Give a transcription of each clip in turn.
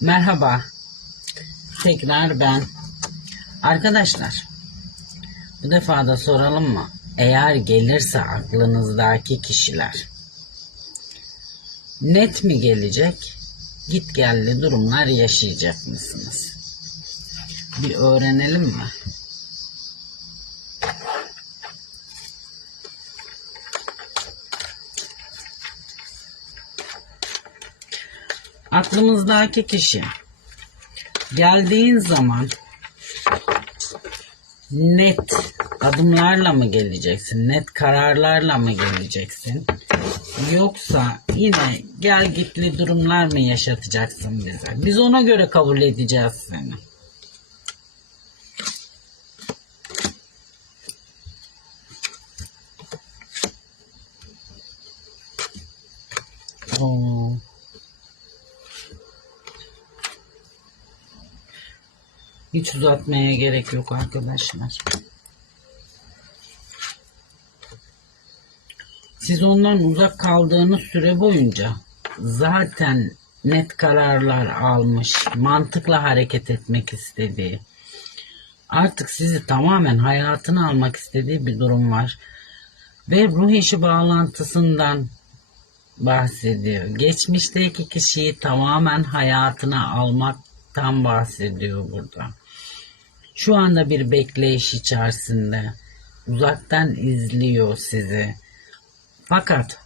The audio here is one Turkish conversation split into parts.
Merhaba. Tekrar ben. Arkadaşlar, bu defa da soralım mı? Eğer gelirse aklınızdaki kişiler net mi gelecek? Git geldi durumlar yaşayacak mısınız? Bir öğrenelim mi? Aklımızdaki kişi geldiğin zaman net adımlarla mı geleceksin? Net kararlarla mı geleceksin? Yoksa yine gel gitli durumlar mı yaşatacaksın bize? Biz ona göre kabul edeceğiz seni. Oo. Hiç uzatmaya gerek yok arkadaşlar. Siz ondan uzak kaldığınız süre boyunca zaten net kararlar almış, mantıkla hareket etmek istediği, artık sizi tamamen hayatına almak istediği bir durum var. Ve ruh eşi bağlantısından bahsediyor. Geçmişteki kişiyi tamamen hayatına almaktan bahsediyor burada. Şu anda bir bekleyiş içerisinde. Uzaktan izliyor sizi. Fakat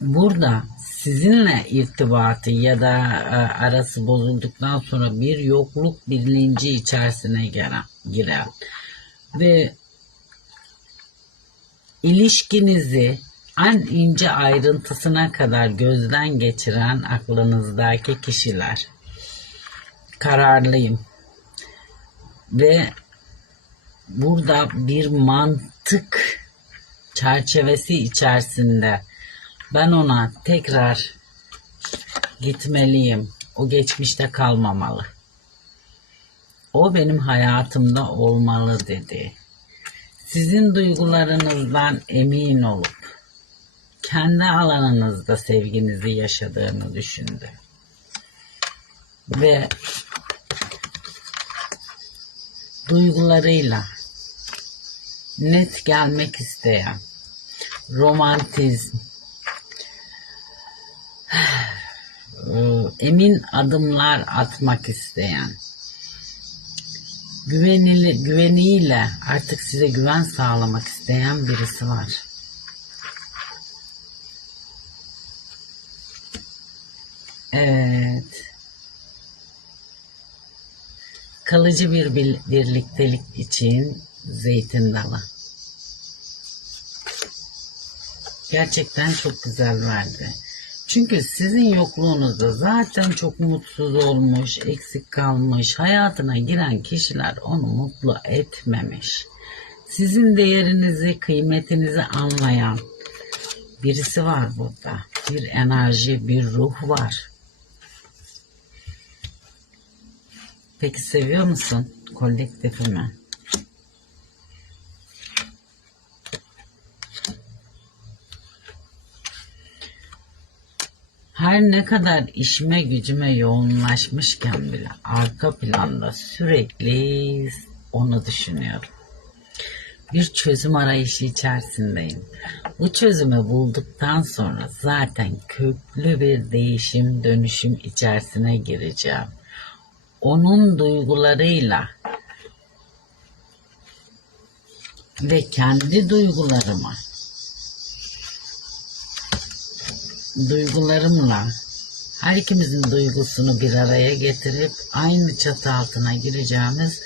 burada sizinle irtibatı ya da e, arası bozulduktan sonra bir yokluk bilinci içerisine giren, giren ve ilişkinizi en ince ayrıntısına kadar gözden geçiren aklınızdaki kişiler. Kararlıyım. Ve burada bir mantık çerçevesi içerisinde ben ona tekrar gitmeliyim. O geçmişte kalmamalı. O benim hayatımda olmalı dedi. Sizin duygularınızdan emin olup kendi alanınızda sevginizi yaşadığını düşündü. Ve duygularıyla net gelmek isteyen romantizm emin adımlar atmak isteyen güvenili, güveniyle artık size güven sağlamak isteyen birisi var. Evet. Kalıcı bir birliktelik için zeytin dalı. Gerçekten çok güzel verdi. Çünkü sizin yokluğunuzda zaten çok mutsuz olmuş, eksik kalmış, hayatına giren kişiler onu mutlu etmemiş. Sizin değerinizi, kıymetinizi anlayan birisi var burada. Bir enerji, bir ruh var. Peki seviyor musun kolektifimi? Her ne kadar işime gücüme yoğunlaşmışken bile arka planda sürekli onu düşünüyorum. Bir çözüm arayışı içerisindeyim. Bu çözümü bulduktan sonra zaten köklü bir değişim dönüşüm içerisine gireceğim. Onun duygularıyla ve kendi duygularıma duygularımla her ikimizin duygusunu bir araya getirip aynı çatı altına gireceğimiz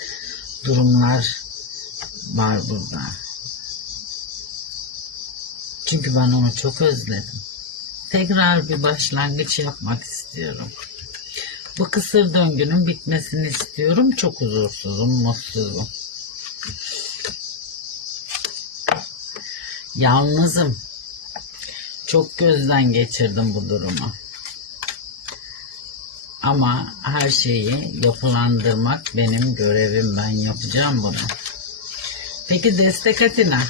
durumlar var burada. Çünkü ben onu çok özledim. Tekrar bir başlangıç yapmak istiyorum. Bu kısır döngünün bitmesini istiyorum. Çok huzursuzum, mutsuzum. Yalnızım. Çok gözden geçirdim bu durumu. Ama her şeyi yapılandırmak benim görevim. Ben yapacağım bunu. Peki destek Atina.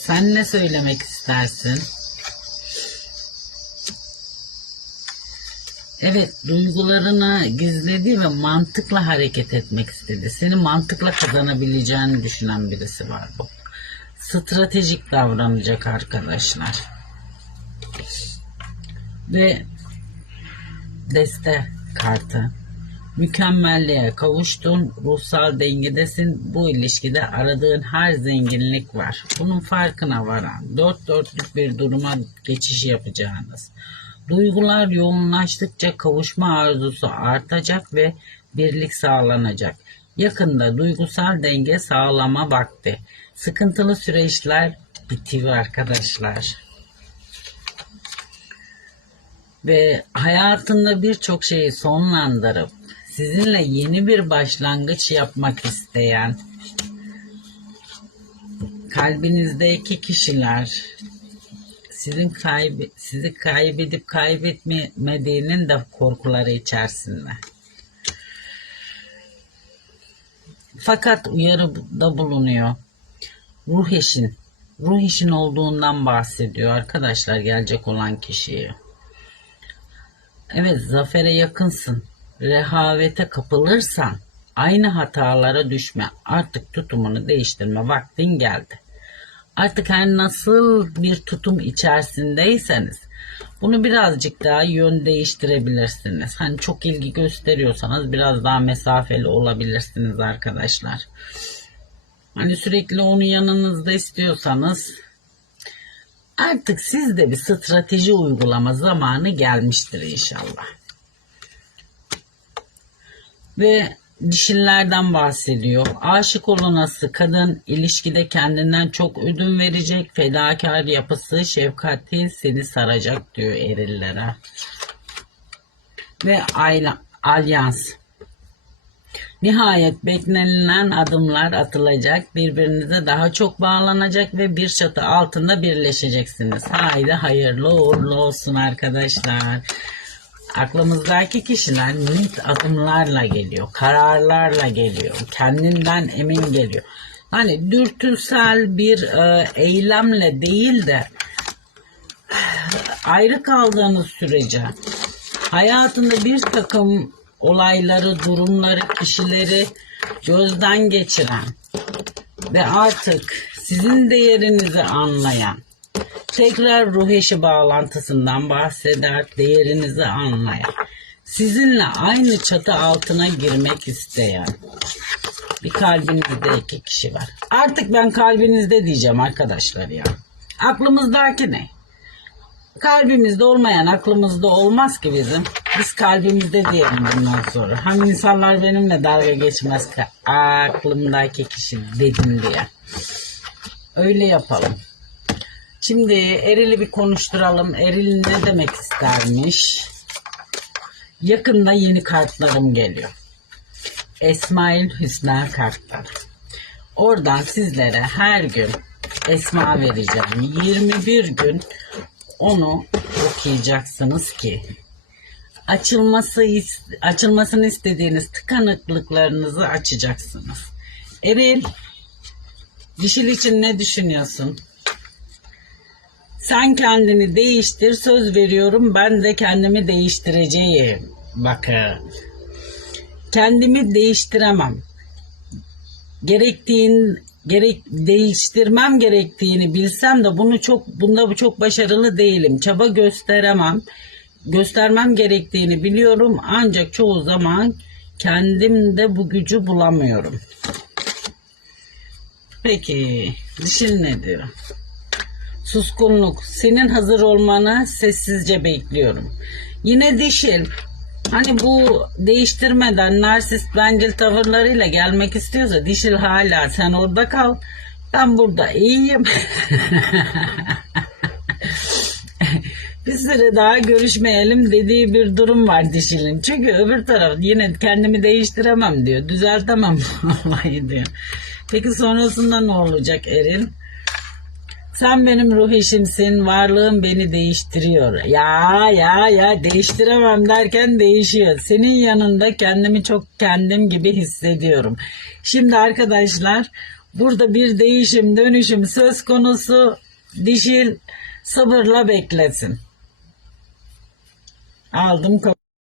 Sen ne söylemek istersin? Evet duygularını gizledi ve mantıkla hareket etmek istedi. Seni mantıkla kazanabileceğini düşünen birisi var bu. Stratejik davranacak arkadaşlar. Ve deste kartı. Mükemmelliğe kavuştun, ruhsal dengedesin. Bu ilişkide aradığın her zenginlik var. Bunun farkına varan, dört dörtlük bir duruma geçiş yapacağınız. Duygular yoğunlaştıkça kavuşma arzusu artacak ve birlik sağlanacak. Yakında duygusal denge sağlama vakti. Sıkıntılı süreçler bitiyor arkadaşlar ve hayatında birçok şeyi sonlandırıp sizinle yeni bir başlangıç yapmak isteyen kalbinizdeki kişiler sizin kaybe, sizi kaybedip kaybetmediğinin de korkuları içerisinde. Fakat uyarıda bulunuyor. Ruh eşin, ruh eşin olduğundan bahsediyor arkadaşlar gelecek olan kişiyi. Evet zafere yakınsın. Rehavete kapılırsan aynı hatalara düşme. Artık tutumunu değiştirme vaktin geldi. Artık her nasıl bir tutum içerisindeyseniz bunu birazcık daha yön değiştirebilirsiniz. Hani çok ilgi gösteriyorsanız biraz daha mesafeli olabilirsiniz arkadaşlar. Hani sürekli onun yanınızda istiyorsanız Artık sizde bir strateji uygulama zamanı gelmiştir inşallah. Ve dişillerden bahsediyor. Aşık olunası kadın ilişkide kendinden çok ödün verecek. Fedakar yapısı, şefkati seni saracak diyor erillere. Ve ayla, alyans. Nihayet beklenilen adımlar atılacak, birbirinize daha çok bağlanacak ve bir çatı altında birleşeceksiniz. Haydi hayırlı uğurlu olsun arkadaşlar. Aklımızdaki kişiler net adımlarla geliyor, kararlarla geliyor, kendinden emin geliyor. Hani dürtüsel bir e, eylemle değil de ayrı kaldığınız sürece hayatında bir takım olayları, durumları, kişileri gözden geçiren ve artık sizin değerinizi anlayan, tekrar ruh eşi bağlantısından bahseder, değerinizi anlayan, sizinle aynı çatı altına girmek isteyen bir kalbinizde iki kişi var. Artık ben kalbinizde diyeceğim arkadaşlar ya. Aklımızdaki ne? Kalbimizde olmayan aklımızda olmaz ki bizim. Biz kalbimizde diyelim bundan sonra. Hem insanlar benimle dalga geçmez ki aklımdaki kişi dedim diye. Öyle yapalım. Şimdi Eril'i bir konuşturalım. Eril ne demek istermiş? Yakında yeni kartlarım geliyor. Esmail Hüsna kartları. Oradan sizlere her gün esma vereceğim. 21 gün onu okuyacaksınız ki açılması açılmasını istediğiniz tıkanıklıklarınızı açacaksınız. Eril, dişil için ne düşünüyorsun? Sen kendini değiştir, söz veriyorum ben de kendimi değiştireceğim. Bakın, kendimi değiştiremem. Gerektiğin gerek değiştirmem gerektiğini bilsem de bunu çok bunda çok başarılı değilim. Çaba gösteremem. Göstermem gerektiğini biliyorum ancak çoğu zaman kendimde bu gücü bulamıyorum. Peki dişil ne diyor? Suskunluk. Senin hazır olmanı sessizce bekliyorum. Yine dişil. Hani bu değiştirmeden narsist bencil tavırlarıyla gelmek istiyorsa dişil hala sen orada kal. Ben burada iyiyim. bir süre daha görüşmeyelim dediği bir durum var dişilin. Çünkü öbür taraf yine kendimi değiştiremem diyor. Düzeltemem vallahi diyor. Peki sonrasında ne olacak Eril? Sen benim ruh eşimsin, varlığın beni değiştiriyor. Ya ya ya değiştiremem derken değişiyor. Senin yanında kendimi çok kendim gibi hissediyorum. Şimdi arkadaşlar burada bir değişim, dönüşüm söz konusu. Dişil sabırla beklesin. Aldım